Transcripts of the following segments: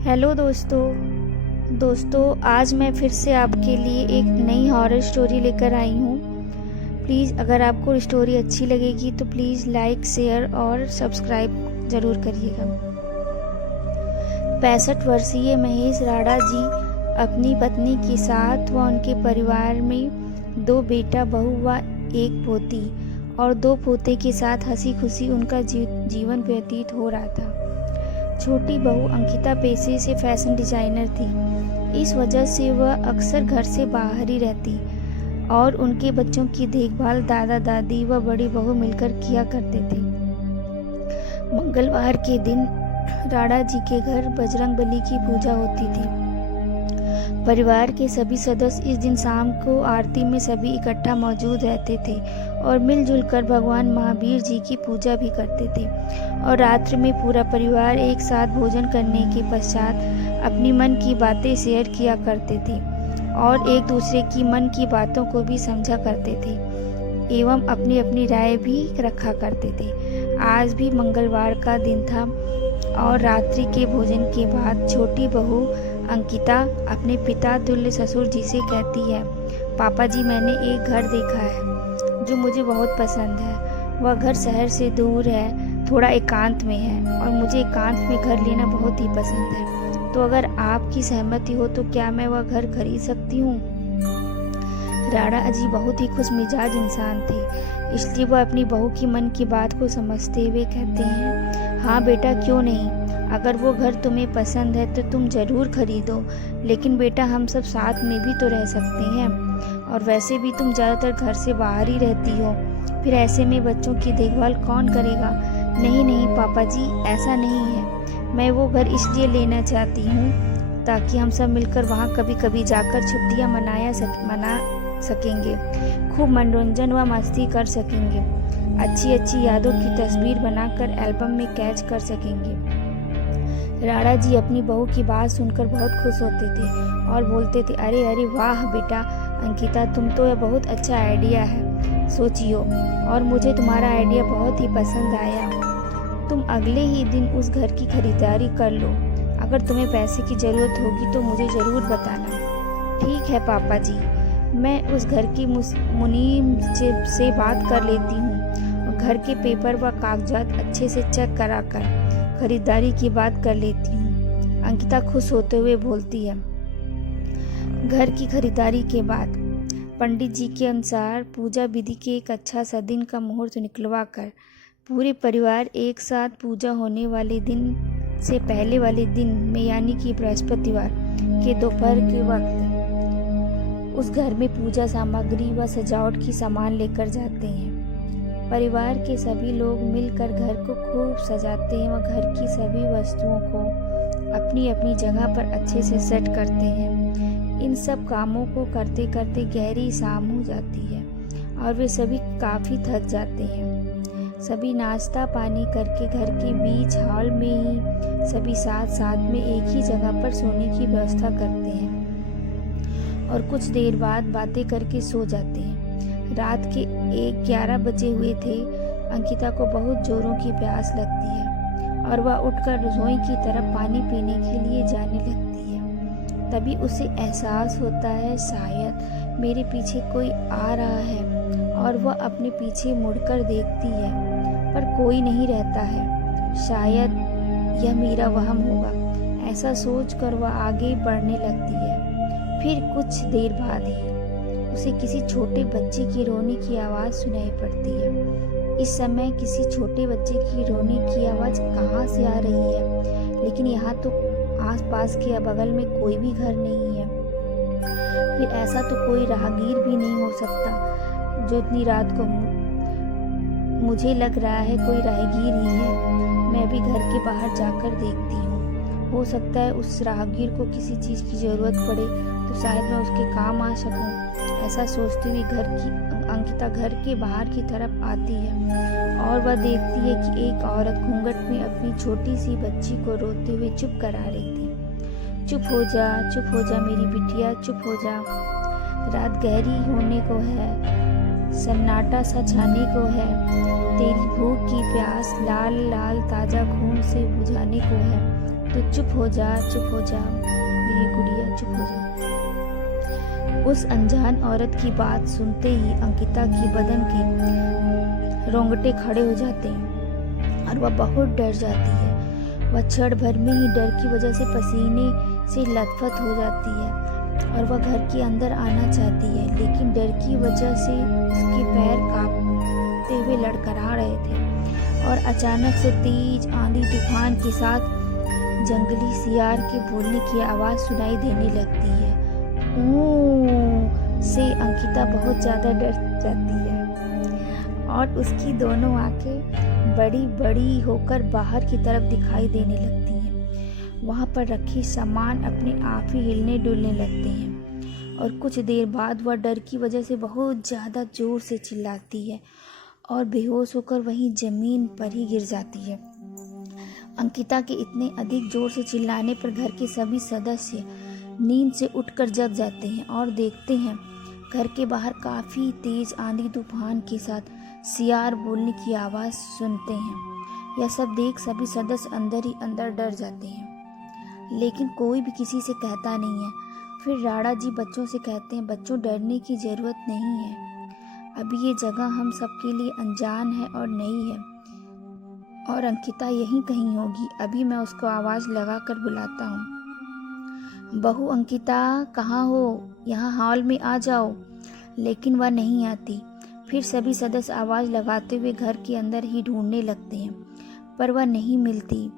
Hello दोस्तों आज मैं फिर से आपके लिए एक नई हॉरर स्टोरी लेकर आई हूँ। प्लीज़ अगर आपको स्टोरी अच्छी लगेगी तो प्लीज़ लाइक शेयर और सब्सक्राइब ज़रूर करिएगा। 65 वर्षीय महेश राणा जी अपनी पत्नी के साथ व उनके परिवार में 2 बेटा बहू व 1 पोती और 2 पोते के साथ हंसी खुशी उनका जीवन व्यतीत हो रहा था। छोटी बहू अंकिता पेशे से फैशन डिजाइनर थी। इस वजह से वह अक्सर घर से बाहर ही रहती और उनके बच्चों की देखभाल दादा दादी व बड़ी बहू मिलकर किया करते थे। मंगलवार के दिन राणा जी के घर बजरंगबली की पूजा होती थी। परिवार के सभी सदस्य इस दिन शाम को आरती में सभी इकट्ठा मौजूद रहते थे और मिलजुल कर भगवान महावीर जी की पूजा भी करते थे। और रात्रि में पूरा परिवार एक साथ भोजन करने के पश्चात अपनी मन की बातें शेयर किया करते थे और एक दूसरे की मन की बातों को भी समझा करते थे एवं अपनी अपनी राय भी रखा करते थे। आज भी मंगलवार का दिन था और रात्रि के भोजन के बाद छोटी बहू अंकिता अपने पिता तुल्य ससुर जी से कहती है, पापा जी मैंने एक घर देखा है जो मुझे बहुत पसंद है। वह घर शहर से दूर है, थोड़ा एकांत में है और मुझे एकांत में घर लेना बहुत ही पसंद है। तो अगर आपकी सहमति हो तो क्या मैं वह घर खरीद सकती हूँ। राणा जी बहुत ही खुश मिजाज इंसान थे, इसलिए वह अपनी बहू की मन की बात को समझते हुए कहते हैं, हाँ बेटा क्यों नहीं, अगर वो घर तुम्हें पसंद है तो तुम ज़रूर खरीदो। लेकिन बेटा हम सब साथ में भी तो रह सकते हैं और वैसे भी तुम ज़्यादातर घर से बाहर ही रहती हो, फिर ऐसे में बच्चों की देखभाल कौन करेगा। नहीं नहीं पापा जी ऐसा नहीं है, मैं वो घर इसलिए लेना चाहती हूँ ताकि हम सब मिलकर वहाँ कभी कभी जाकर छुट्टियाँ मना सकेंगे, खूब मनोरंजन व मस्ती कर सकेंगे, अच्छी अच्छी यादों की तस्वीर बनाकर एल्बम में कैच कर सकेंगे। राणा जी अपनी बहू की बात सुनकर बहुत खुश होते थे और बोलते थे, अरे अरे वाह बेटा अंकिता तुम तो यह बहुत अच्छा आइडिया है सोचियो और मुझे तुम्हारा आइडिया बहुत ही पसंद आया। तुम अगले ही दिन उस घर की खरीदारी कर लो। अगर तुम्हें पैसे की ज़रूरत होगी तो मुझे ज़रूर बताना। ठीक है पापा जी, मैं उस घर की मुनीम से बात कर लेती हूँ और घर के पेपर व कागजात अच्छे से चेक करा कर खरीदारी की बात कर लेती हूँ। अंकिता खुश होते हुए बोलती है। घर की खरीदारी के बाद पंडित जी के अनुसार पूजा विधि के एक अच्छा सा दिन का मुहूर्त निकलवा कर पूरे परिवार एक साथ पूजा होने वाले दिन से पहले वाले दिन में यानी कि बृहस्पतिवार के दोपहर के वक्त उस घर में पूजा सामग्री व सजावट की सामान लेकर जाते हैं। परिवार के सभी लोग मिलकर घर को खूब सजाते हैं व घर की सभी वस्तुओं को अपनी अपनी जगह पर अच्छे से सेट करते हैं। इन सब कामों को करते करते गहरी शाम हो जाती है और वे सभी काफ़ी थक जाते हैं। सभी नाश्ता पानी करके घर के बीच हॉल में ही सभी साथ साथ में एक ही जगह पर सोने की व्यवस्था करते हैं और कुछ देर बाद बातें करके सो जाते हैं। रात के 11 बजे हुए थे। अंकिता को बहुत जोरों की प्यास लगती है और वह उठकर रसोई की तरफ पानी पीने के लिए जाने लगती है। तभी उसे एहसास होता है शायद मेरे पीछे कोई आ रहा है और वह अपने पीछे मुड़कर देखती है पर कोई नहीं रहता है। शायद यह मेरा वहम होगा, ऐसा सोचकर वह आगे बढ़ने लगती है। फिर कुछ देर बाद ही उसे किसी छोटे बच्चे की रोने की आवाज़ सुनाई पड़ती है। इस समय किसी छोटे बच्चे की रोने की आवाज़ कहाँ से आ रही है, लेकिन यहाँ तो आसपास के बगल में कोई भी घर नहीं है। फिर ऐसा तो कोई राहगीर भी नहीं हो सकता जो इतनी रात को मुझे लग रहा है कोई राहगीर ही है। मैं भी घर के बाहर जाकर देखती हूँ, हो सकता है उस राहगीर को किसी चीज़ की ज़रूरत पड़े तो शायद मैं उसके काम आ सकूं। ऐसा सोचती हुई अंकिता घर के बाहर की तरफ आती है और वह देखती है कि एक औरत घूंघट में अपनी छोटी सी बच्ची को रोते हुए चुप करा रही थी। चुप हो जा मेरी बिटिया, चुप हो जा। रात गहरी होने को है, सन्नाटा सा छाने को है, तेरी भूख की प्यास लाल लाल ताज़ा खून से बुझाने को है। तो चुप हो जा मेरी गुड़िया, चुप हो जा। उस अनजान औरत की बात सुनते ही अंकिता की बदन के रोंगटे खड़े हो जाते हैं और वह बहुत डर जाती है। वह क्षण भर में ही डर की वजह से पसीने से लथपथ हो जाती है और वह घर के अंदर आना चाहती है, लेकिन डर की वजह से उसके पैर कांपते हुए लड़खड़ा रहे थे और अचानक से तेज आंधी तूफान के साथ जंगली सियार के बोलने की आवाज़ सुनाई देने लगती है। से अंकिता बहुत ज़्यादा डर जाती है और उसकी दोनों आंखें बड़ी बड़ी होकर बाहर की तरफ दिखाई देने लगती हैं। वहाँ पर रखे सामान अपने आप ही हिलने डुलने लगते हैं और कुछ देर बाद वह डर की वजह से बहुत ज़्यादा ज़ोर से चिल्लाती है और बेहोश होकर वहीं ज़मीन पर ही गिर जाती है। अंकिता के इतने अधिक ज़ोर से चिल्लाने पर घर के सभी सदस्य नींद से उठकर जग जाते हैं और देखते हैं घर के बाहर काफ़ी तेज आंधी तूफान के साथ सियार बोलने की आवाज़ सुनते हैं। यह सब देख सभी सदस्य अंदर ही अंदर डर जाते हैं, लेकिन कोई भी किसी से कहता नहीं है। फिर राणा जी बच्चों से कहते हैं, बच्चों डरने की ज़रूरत नहीं है, अभी ये जगह हम सबके लिए अनजान है और नई है और अंकिता यहीं कहीं होगी। अभी मैं उसको आवाज़ लगा कर बुलाता हूँ। बहू अंकिता कहाँ हो, यहाँ हॉल में आ जाओ। लेकिन वह नहीं आती। फिर सभी सदस्य आवाज़ लगाते हुए घर के अंदर ही ढूंढने लगते हैं, पर वह नहीं मिलती।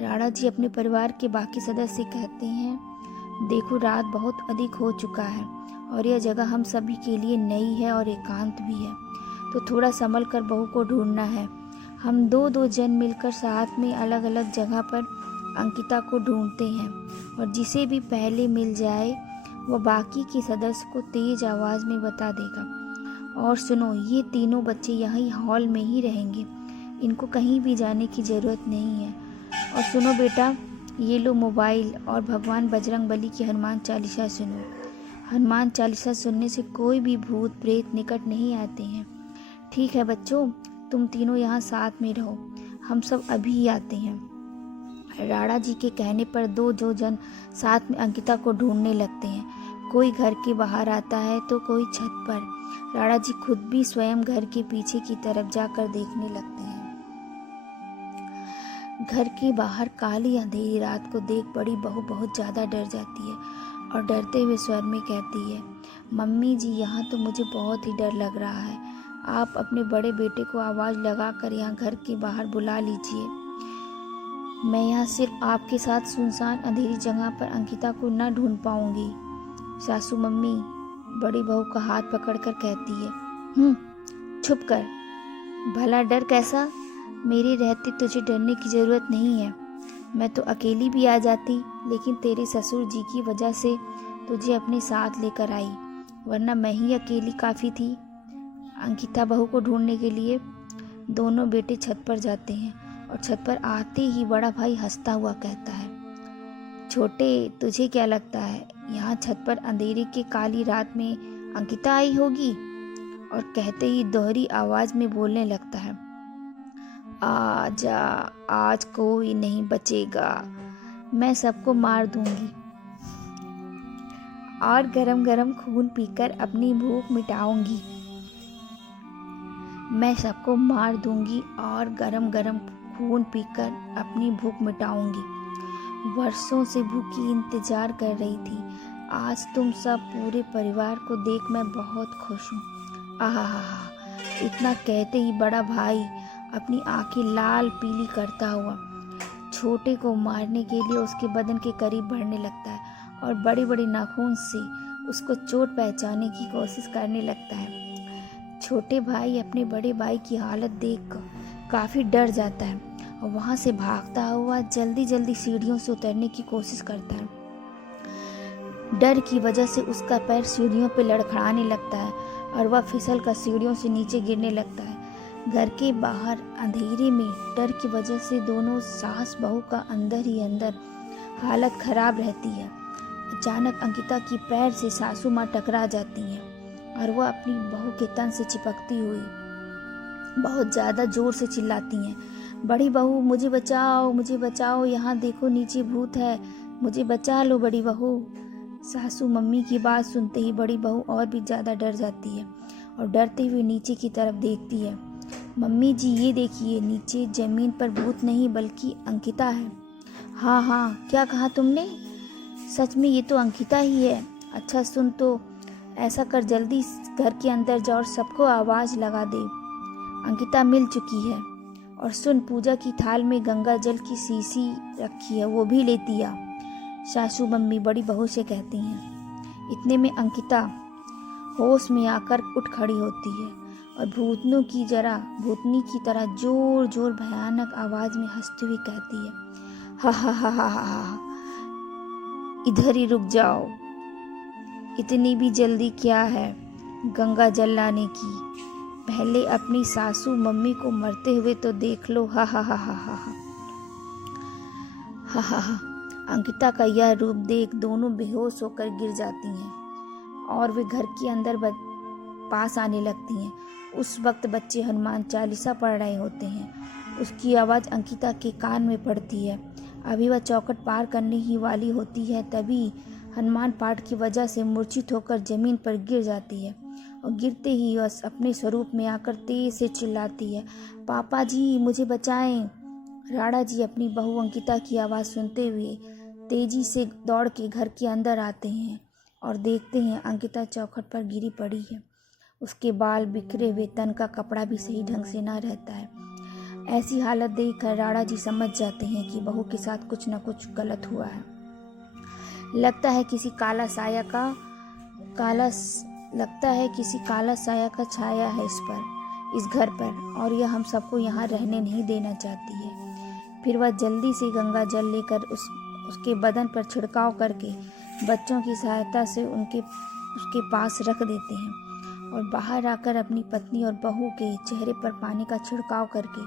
राणा जी अपने परिवार के बाकी सदस्य से कहते हैं, देखो रात बहुत अधिक हो चुका है और यह जगह हम सभी के लिए नई है और एकांत भी है, तो थोड़ा संभल कर बहू को ढूंढना है। हम दो जन मिलकर साथ में अलग अलग जगह पर अंकिता को ढूंढते हैं और जिसे भी पहले मिल जाए वह बाकी के सदस्य को तेज आवाज़ में बता देगा। और सुनो, ये तीनों बच्चे यहीं हॉल में ही रहेंगे, इनको कहीं भी जाने की ज़रूरत नहीं है। और सुनो बेटा, ये लो मोबाइल और भगवान बजरंगबली की हनुमान चालीसा सुनो। हनुमान चालीसा सुनने से कोई भी भूत प्रेत निकट नहीं आते हैं। ठीक है बच्चों, तुम तीनों यहाँ साथ में रहो, हम सब अभी ही आते हैं। राणा जी के कहने पर दो जन साथ में अंकिता को ढूंढने लगते हैं। कोई घर के बाहर आता है तो कोई छत पर। राणा जी खुद भी स्वयं घर के पीछे की तरफ जाकर देखने लगते हैं। घर के बाहर काली अंधेरी रात को देख बड़ी बहू बहुत ज़्यादा डर जाती है और डरते हुए स्वर में कहती है, मम्मी जी यहाँ तो मुझे बहुत ही डर लग रहा है, आप अपने बड़े बेटे को आवाज़ लगाकर यहाँ घर के बाहर बुला लीजिए। मैं यहाँ सिर्फ आपके साथ सुनसान अंधेरी जगह पर अंकिता को न ढूंढ पाऊंगी। सासू मम्मी बड़ी बहू का हाथ पकड़कर कहती है, छुप कर, भला डर कैसा, मेरे रहते तुझे डरने की ज़रूरत नहीं है। मैं तो अकेली भी आ जाती, लेकिन तेरे ससुर जी की वजह से तुझे अपने साथ लेकर आई, वरना मैं ही अकेली काफ़ी थी। अंकिता बहू को ढूंढने के लिए दोनों बेटे छत पर जाते हैं और छत पर आते ही बड़ा भाई हंसता हुआ कहता है, छोटे तुझे क्या लगता है यहाँ छत पर अंधेरे के काली रात में अंकिता आई होगी? और कहते ही दोहरी आवाज़ में बोलने लगता है, आजा, आज कोई नहीं बचेगा, मैं सबको मार दूंगी और गरम गरम खून पीकर अपनी भूख मिटाऊंगी। मैं सबको मार दूंगी और गरम गरम खून पीकर अपनी भूख मिटाऊंगी। वर्षों से भूखी इंतजार कर रही थी, आज तुम सब पूरे परिवार को देख मैं बहुत खुश हूँ। आहा, इतना कहते ही बड़ा भाई अपनी आंखें लाल पीली करता हुआ छोटे को मारने के लिए उसके बदन के करीब बढ़ने लगता है और बड़े बड़े नाखून से उसको चोट पहुंचाने की कोशिश करने लगता है। छोटे भाई अपने बड़े भाई की हालत देखकर काफ़ी डर जाता है और वहाँ से भागता हुआ जल्दी जल्दी सीढ़ियों से उतरने की कोशिश करता है। डर की वजह से उसका पैर सीढ़ियों पर लड़खड़ाने लगता है और वह फिसल कर सीढ़ियों से नीचे गिरने लगता है। घर के बाहर अंधेरे में डर की वजह से दोनों सास बहू का अंदर ही अंदर हालत खराब रहती है। अचानक अंकिता की पैर से सासू माँ टकरा जाती हैं और वह अपनी बहू के तन से चिपकती हुई बहुत ज़्यादा जोर से चिल्लाती हैं, बड़ी बहू मुझे बचाओ, यहाँ देखो नीचे भूत है, मुझे बचा लो बड़ी बहू। सासू मम्मी की बात सुनते ही बड़ी बहू और भी ज़्यादा डर जाती है और डरते हुए नीचे की तरफ देखती है। मम्मी जी ये देखिए, नीचे ज़मीन पर भूत नहीं बल्कि अंकिता है। हाँ हाँ, क्या कहा तुमने? सच में ये तो अंकिता ही है। अच्छा सुन, तो ऐसा कर, जल्दी घर के अंदर जा और सबको आवाज़ लगा दे, अंकिता मिल चुकी है। और सुन, पूजा की थाल में गंगा जल की शीशी रखी है, वो भी लेती आ। सासू मम्मी बड़ी बहू से कहती हैं। इतने में अंकिता होश में आकर उठ खड़ी होती है और भूतनी की तरह जोर जोर भयानक आवाज में हंसती हुई कहती है, हा हा हा हा हा हा, इधर ही रुक जाओ, इतनी भी जल्दी क्या है गंगा जल लाने की? पहले अपनी सासू मम्मी को मरते हुए तो देख लो, हा हा हा हा हा हा हा हा। अंकिता का यह रूप देख दोनों बेहोश होकर गिर जाती हैं और वे घर के अंदर पास आने लगती हैं। उस वक्त बच्चे हनुमान चालीसा पढ़ रहे होते हैं। उसकी आवाज़ अंकिता के कान में पड़ती है। अभी वह चौखट पार करने ही वाली होती है, तभी हनुमान पाठ की वजह से मूर्छित होकर जमीन पर गिर जाती है और गिरते ही वह अपने स्वरूप में आकर तेज से चिल्लाती है, पापा जी मुझे बचाएं। राणा जी अपनी बहू अंकिता की आवाज़ सुनते हुए तेजी से दौड़ के घर के अंदर आते हैं और देखते हैं अंकिता चौखट पर गिरी पड़ी है। उसके बाल बिखरे हुए, तन का कपड़ा भी सही ढंग से ना रहता है। ऐसी हालत देखकर राणा जी समझ जाते हैं कि बहू के साथ कुछ न कुछ गलत हुआ है। लगता है किसी काला साया का छाया है इस घर पर और यह हम सबको यहाँ रहने नहीं देना चाहती है। फिर वह जल्दी से गंगा जल लेकर उसके बदन पर छिड़काव करके बच्चों की सहायता से उसके पास रख देते हैं और बाहर आकर अपनी पत्नी और बहू के चेहरे पर पानी का छिड़काव करके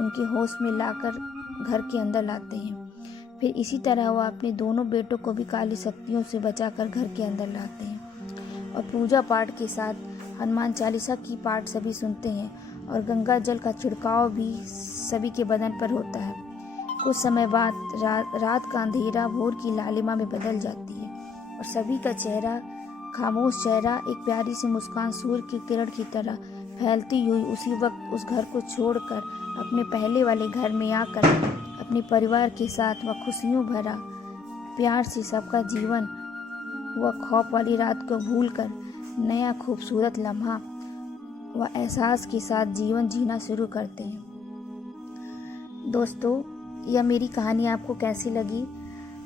उनके होश में लाकर घर के अंदर लाते हैं। फिर इसी तरह वह अपने दोनों बेटों को भी काली शक्तियों से बचाकर घर के अंदर लाते हैं और पूजा पाठ के साथ हनुमान चालीसा की पाठ सभी सुनते हैं और गंगा जल का छिड़काव भी सभी के बदन पर होता है। कुछ समय बाद रात का अंधेरा भोर की लालिमा में बदल जाती है और सभी का खामोश चेहरा एक प्यारी सी मुस्कान सूर्य की किरण की तरह फैलती हुई उसी वक्त उस घर को छोड़कर अपने पहले वाले घर में आकर अपने परिवार के साथ वह खुशियों भरा प्यार से सबका जीवन वह खौफ वाली रात को भूलकर नया खूबसूरत लम्हा व एहसास के साथ जीवन जीना शुरू करते हैं। दोस्तों, यह मेरी कहानी आपको कैसी लगी